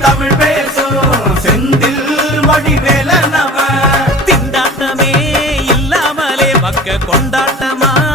தமிழ் பேசும். செந்தில் வடிவேல நம்ம திண்டாட்டமே இல்லாமலே மக்க கொண்டாட்டமா?